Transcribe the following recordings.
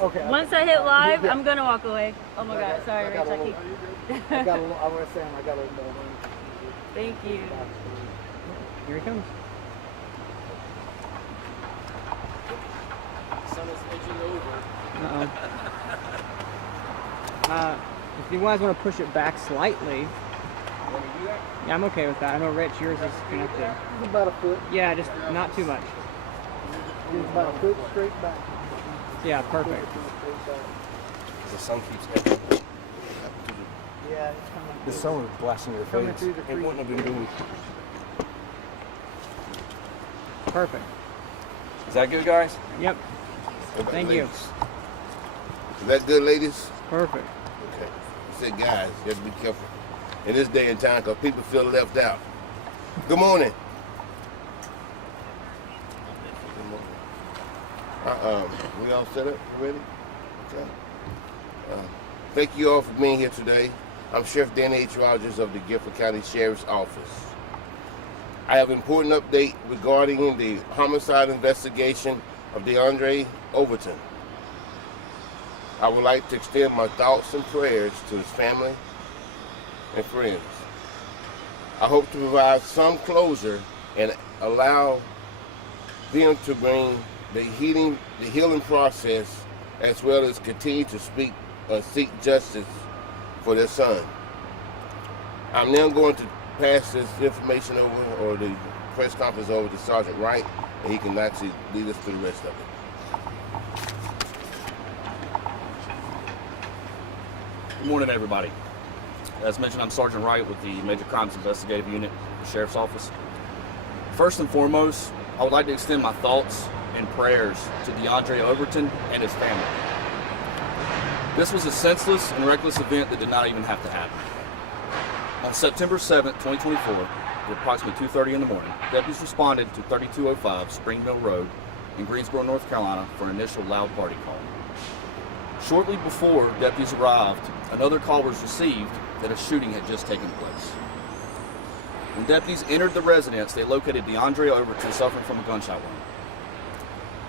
Okay. Once I hit live, Yeah. I'm gonna walk away. Oh my God, sorry, Rich. I I got a little, I was saying I got a little more room. Thank you. Here he comes. Sun is edging over. If you guys want to push it back slightly. Want to do that? Yeah, I'm okay with that. I know, Rich, yours is connected. It's about a foot. Yeah, just not too much. It's about a foot straight back. Yeah, perfect. The sun keeps edging. Yeah, it's coming. The sun was blasting your Coming face. through the It trees. wouldn't have been doing. Perfect. Is that good, guys? Yep. Thank you. Is that good, ladies? Perfect. Okay. I said, guys, you have to be careful in this day and time because people feel left out. Good morning. We all set up? You ready? Okay. Thank you all for being here today. I'm Sheriff Danny H. Rogers of the Guilford County Sheriff's Office. I have an important update regarding the homicide investigation of Diondre Overton. I would like to extend my thoughts and prayers to his family and friends. I hope to provide some closure and allow them to bring the healing process, as well as continue to seek justice for their son. I'm now going to pass this information over, or the press conference over, to Sergeant Wright, and he can actually lead us through the rest of it. Good morning, everybody. As mentioned, I'm Sergeant Wright with the Major Crimes Investigative Unit of the Sheriff's Office. First and foremost, I would like to extend my thoughts and prayers to Diondre Overton and his family. This was a senseless and reckless event that did not even have to happen. On September 7th, 2024, at approximately 2:30 in the morning, deputies responded to 3205 Spring Mill Road in Greensboro, North Carolina for an initial loud party call. Shortly before deputies arrived, another call was received that a shooting had just taken place. When deputies entered the residence, they located Diondre Overton suffering from a gunshot wound.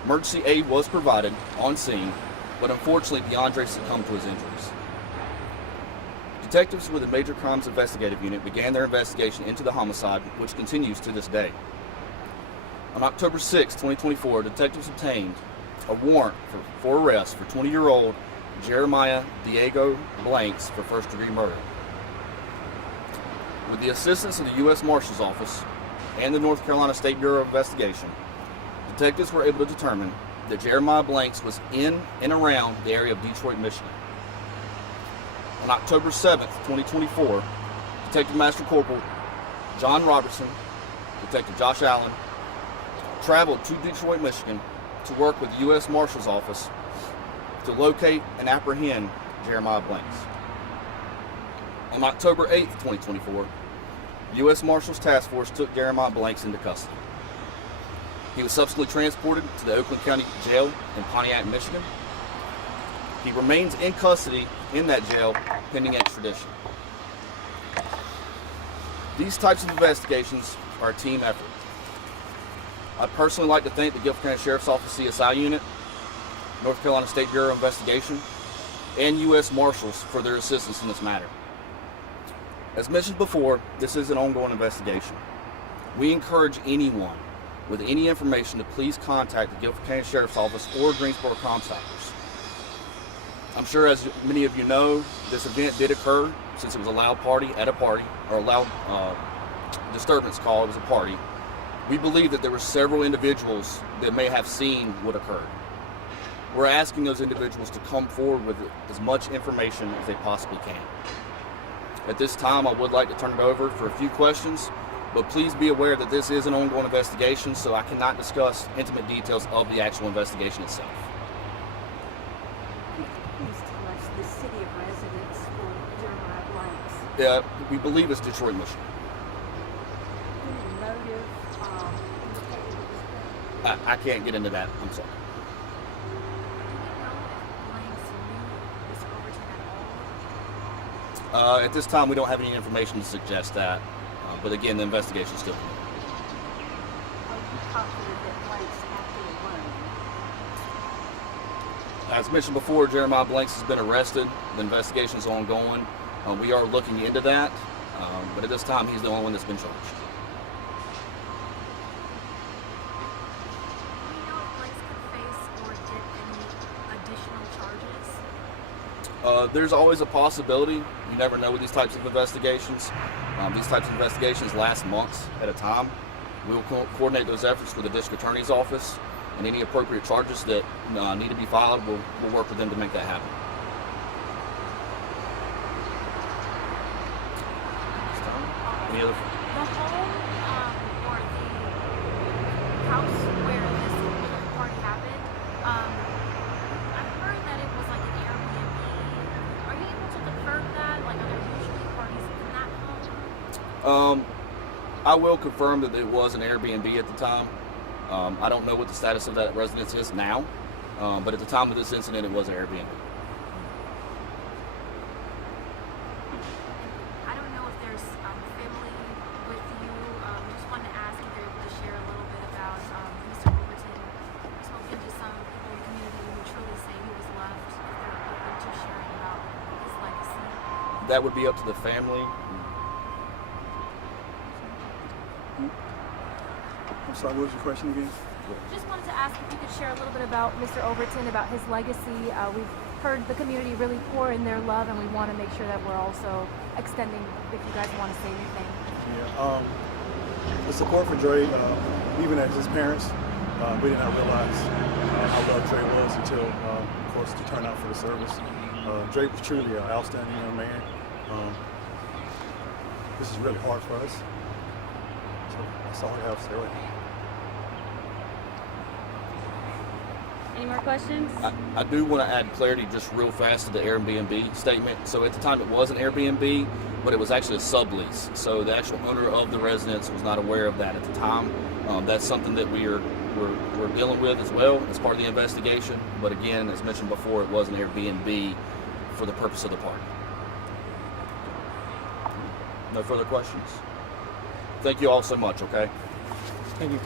Emergency aid was provided on scene, but unfortunately Diondre succumbed to his injuries. Detectives with the Major Crimes Investigative Unit began their investigation into the homicide, which continues to this day. On October 6, 2024, detectives obtained a warrant for arrest for 20-year-old Jeremiah Diego Blanks for first-degree murder. With the assistance of the U.S. Marshal's Office and the North Carolina State Bureau of Investigation, detectives were able to determine that Jeremiah Blanks was in and around the area of Detroit, Michigan. On October 7th, 2024, Detective Master Corporal John Robertson, Detective Josh Allen, traveled to Detroit, Michigan to work with the U.S. Marshal's Office to locate and apprehend Jeremiah Blanks. On October 8th, 2024, U.S. Marshal's Task Force took Jeremiah Blanks into custody. He was subsequently transported to the Oakland County Jail in Pontiac, Michigan. He remains in custody in that jail pending extradition. These types of investigations are a team effort. I'd personally like to thank the Guilford County Sheriff's Office CSI Unit, North Carolina State Bureau of Investigation, and U.S. Marshals for their assistance in this matter. As mentioned before, this is an ongoing investigation. We encourage anyone with any information to please contact the Guilford County Sheriff's Office or Greensboro Crime Stoppers. I'm sure, as many of you know, this event did occur since it was a loud party at a party, or a loud disturbance call. It was a party. We believe that there were several individuals that may have seen what occurred. We're asking those individuals to come forward with as much information as they possibly can. At this time, I would like to turn it over for a few questions, but please be aware that this is an ongoing investigation, so I cannot discuss intimate details of the actual investigation itself. Please tell us the city of residence for Jeremiah Blanks. We believe it's Detroit, Michigan. Any motive indicated it was done? I can't get into that. I'm sorry. Do we know if Blanks knew Miss Overton at all? At this time, we don't have any information to suggest that, but again, the investigation is still going. Are you confident that Blanks acted alone? As mentioned before, Jeremiah Blanks has been arrested. The investigation is ongoing. We are looking into that, but at this time, he's the only one that's been charged. Do we know if Blanks could face or get any additional charges? There's always a possibility. You never know with these types of investigations. These types of investigations last months at a time. We will coordinate those efforts with the district attorney's office, and any appropriate charges that need to be filed, we'll work with them to make that happen. Any other? The home or the house where this political party happened, I heard that it was like an Airbnb. Are you able to confirm that? Like, are there usually parties in that home? I will confirm that it was an Airbnb at the time. I don't know what the status of that residence is now, but at the time of this incident, it was an Airbnb. I don't know if there's family with you. Just wanted to ask if you're able to share a little bit about Mr. Overton. Spoken to some people in the community who truly say he was loved. If they're open to sharing about his legacy. That would be up to the family. I'm sorry, what was your question again? Just wanted to ask if you could share a little bit about Mr. Overton, about his legacy. We've heard the community really pour in their love, and we want to make sure that we're also extending, if you guys want to say anything. Yeah, the support for Dre, even as his parents, we did not realize how loved Dre was until, of course, he turned out for the service. Dre was truly an outstanding young man. This is really hard for us. So that's all I have to say right now. Any more questions? I do want to add clarity just real fast to the Airbnb statement. So at the time it was an Airbnb, but it was actually a sublease. So the actual owner of the residence was not aware of that at the time. That's something that we're dealing with as well as part of the investigation. But again, as mentioned before, it was an Airbnb for the purpose of the party. No further questions? Thank you all so much, okay? Thank you.